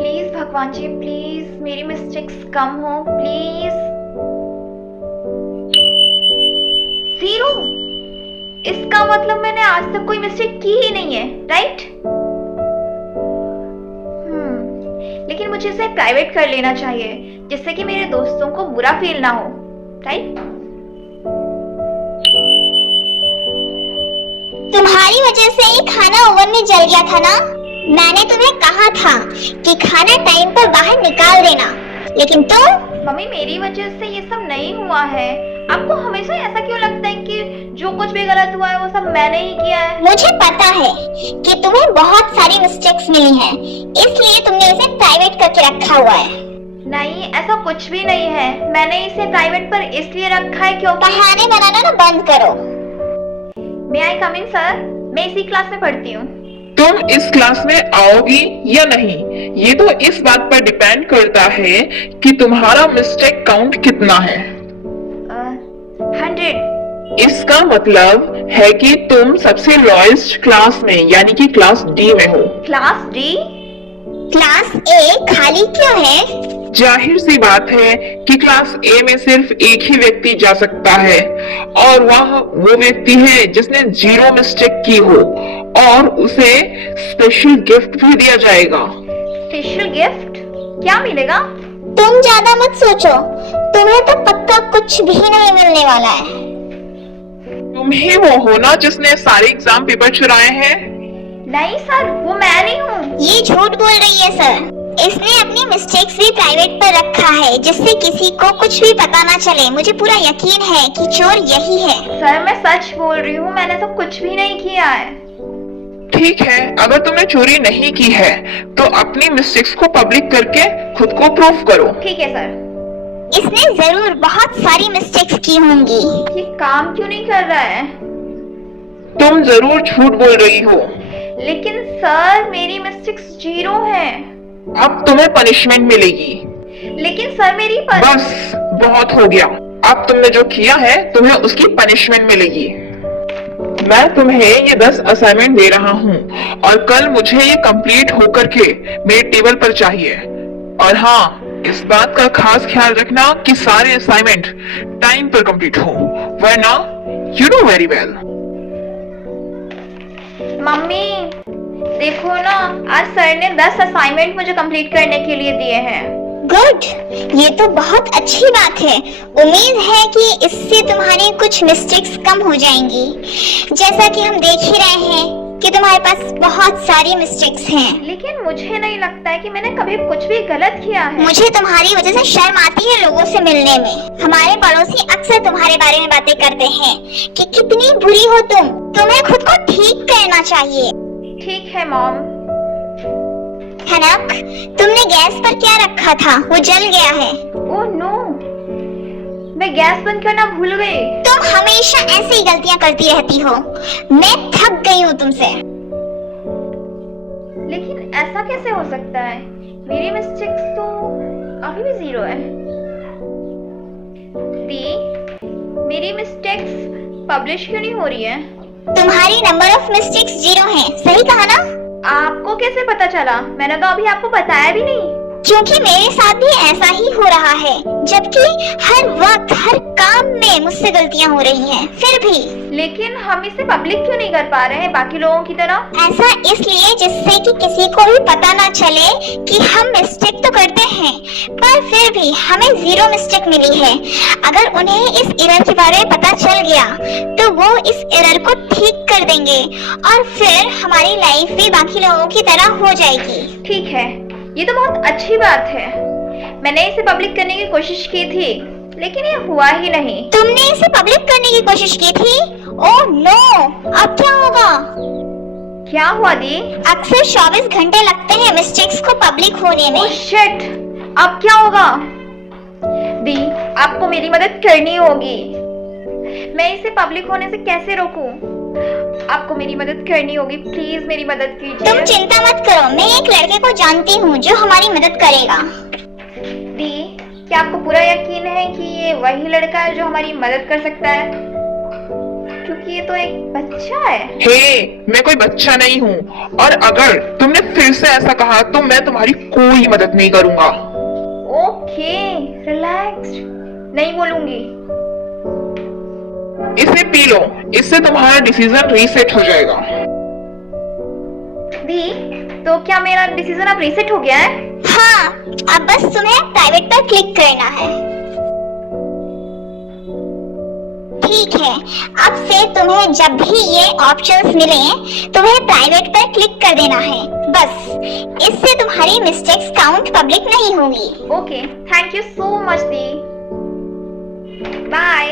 Please भगवान जी, please मेरी mistakes कम हो, प्लीज। 0। इसका मतलब मैंने आज तक कोई मिस्टेक की ही नहीं है, राइट? लेकिन मुझे इसे प्राइवेट कर लेना चाहिए जिससे कि मेरे दोस्तों को बुरा फील ना हो, राइट? तुम्हारी वजह से ये खाना ओवन में जल गया था ना। मैंने तुम्हें कहा था कि खाना टाइम पर बाहर निकाल देना, लेकिन तुम। मम्मी, मेरी वजह से ये सब नहीं हुआ है। आपको हमेशा ऐसा क्यों लगता है कि जो कुछ भी गलत हुआ है वो सब मैंने ही किया है? मुझे पता है कि तुम्हें बहुत सारी मिस्टेक्स मिली हैं, इसलिए तुमने इसे प्राइवेट करके रखा हुआ है। नहीं, ऐसा कुछ भी नहीं है। मैंने इसे प्राइवेट पर इसलिए रखा है क्योंकि बहाने बनाना ना बंद करो। मे आई कम इन सर? मैं इसी क्लास में पढ़ती हूँ। तुम इस क्लास में आओगी या नहीं, ये तो इस बात पर डिपेंड करता है कि तुम्हारा मिस्टेक काउंट कितना है। 100। इसका मतलब है कि तुम सबसे लोएस्ट क्लास में यानी कि क्लास डी में हो। Class D? क्लास ए खाली क्यों है? जाहिर सी बात है कि क्लास ए में सिर्फ एक ही व्यक्ति जा सकता है और वह वो व्यक्ति है जिसने 0 मिस्टेक की हो, और उसे स्पेशल गिफ्ट भी दिया जाएगा। Special gift? क्या मिलेगा? तुम ज्यादा मत सोचो, तुम्हें तो पक्का कुछ भी नहीं मिलने वाला है। तुम ही वो हो ना जिसने सारे एग्जाम पेपर चुराए हैं? नहीं सर, वो मैं नहीं हूँ। ये झूठ बोल रही है सर। इसने अपनी मिस्टेक्स भी प्राइवेट पर रखा है जिससे किसी को कुछ भी पता ना चले। मुझे पूरा यकीन है कि चोर यही है। सर, मैं सच बोल रही हूँ, मैंने तो कुछ भी नहीं किया है। ठीक है, अगर तुमने चोरी नहीं की है तो अपनी मिस्टेक्स को पब्लिक करके खुद को प्रूफ करो। ठीक है सर। इसने जरूर बहुत सारी मिस्टेक्स की होंगी। ये काम क्यों नहीं कर रहा है? तुम जरूर झूठ बोल रही हो। लेकिन सर, मेरी मिस्टेक्स 0 है। अब तुम्हें पनिशमेंट मिलेगी। लेकिन सर, मेरी बस बहुत हो गया। अब तुमने जो किया है तुम्हें उसकी पनिशमेंट मिलेगी। मैं तुम्हें ये 10 असाइनमेंट दे रहा हूँ और कल मुझे ये कंप्लीट होकर के मेरे टेबल पर चाहिए। और हाँ, इस बात का खास ख्याल रखना कि सारे असाइनमेंट टाइम पर कंप्लीट हो, वरना you know very well. Mummy देखो ना, आज सर ने 10 असाइनमेंट मुझे कंप्लीट करने के लिए दिए हैं। गुड, ये तो बहुत अच्छी बात है। उम्मीद है कि इससे तुम्हारी कुछ मिस्टेक्स कम हो जाएंगी। जैसा कि हम देख ही रहे हैं कि तुम्हारे पास बहुत सारी मिस्टेक्स हैं। लेकिन मुझे नहीं लगता है कि मैंने कभी कुछ भी गलत किया है। मुझे तुम्हारी वजह से शर्म आती है लोगों से मिलने में। हमारे पड़ोसी अक्सर तुम्हारे बारे में बातें करते हैं कि कितनी बुरी हो तुम। तुम्हें खुद को ठीक करना चाहिए। ठीक है मॉम। कनक, तुमने गैस पर क्या रखा था? वो जल गया है। ओह नो, मैं गैस बंद करना भूल गई। तुम हमेशा ऐसी ही गलतियां करती रहती हो। मैं थक गई हूँ तुमसे। लेकिन ऐसा कैसे हो सकता है? मेरी मिस्टेक्स तो अभी भी 0 है। दी, मेरी मिस्टेक्स पब्लिश क्यों नहीं हो रही है? तुम्हारी नंबर ऑफ मिस्टेक्स 0 है, सही कहा ना? आपको कैसे पता चला? मैंने तो अभी आपको बताया भी नहीं। क्योंकि मेरे साथ भी ऐसा ही हो रहा है, जबकि हर वक्त हर काम में मुझसे गलतियां हो रही हैं, फिर भी। लेकिन हम इसे पब्लिक क्यों नहीं कर पा रहे हैं बाकी लोगों की तरह? ऐसा इसलिए जिससे कि किसी को भी पता ना चले कि हम मिस्टेक तो करते हैं, पर फिर भी हमें 0 मिस्टेक मिली है। अगर उन्हें इस एरर के बारे में पता चल गया तो वो इस एरर को ठीक कर देंगे और फिर हमारी लाइफ भी बाकी लोगों की तरह हो जाएगी। ठीक है, ये तो बहुत अच्छी बात है। मैंने इसे पब्लिक करने की कोशिश की थी, लेकिन ये हुआ ही नहीं। तुमने इसे पब्लिक करने की कोशिश की थी? ओह नो, अब क्या होगा? क्या हुआ दी? अक्सर 24 घंटे लगते हैं मिस्टेक्स को पब्लिक होने में। ओह शिट, अब क्या होगा? दी, आपको मेरी मदद करनी होगी। मैं इसे पब्लिक होने से कैसे रोकूं? आपको मेरी मदद करनी होगी, प्लीज मेरी मदद कीजिए। तुम चिंता मत करो, मैं एक लड़के को जानती हूँ जो हमारी मदद करेगा। दी, क्या आपको पूरा यकीन है कि ये वही लड़का है जो हमारी मदद कर सकता है? क्योंकि ये तो एक बच्चा है। हे, मैं कोई बच्चा नहीं हूँ, और अगर तुमने फिर से ऐसा कहा तो मैं तुम्हारी कोई मदद नहीं करूंगा। ओके, रिलैक्स्ड, नहीं बोलूंगी। इसे पी लो, इससे तुम्हारा डिसीजन रीसेट हो जाएगा। दी, तो क्या मेरा डिसीजन अब रीसेट हो गया है? हाँ, अब बस तुम्हें प्राइवेट पर क्लिक करना है। ठीक है, अब से तुम्हें जब भी ये ऑप्शंस मिले तुम्हें प्राइवेट पर क्लिक कर देना है बस। इससे तुम्हारी मिस्टेक्स काउंट पब्लिक नहीं होंगी। Okay, thank you so much दी। बाय।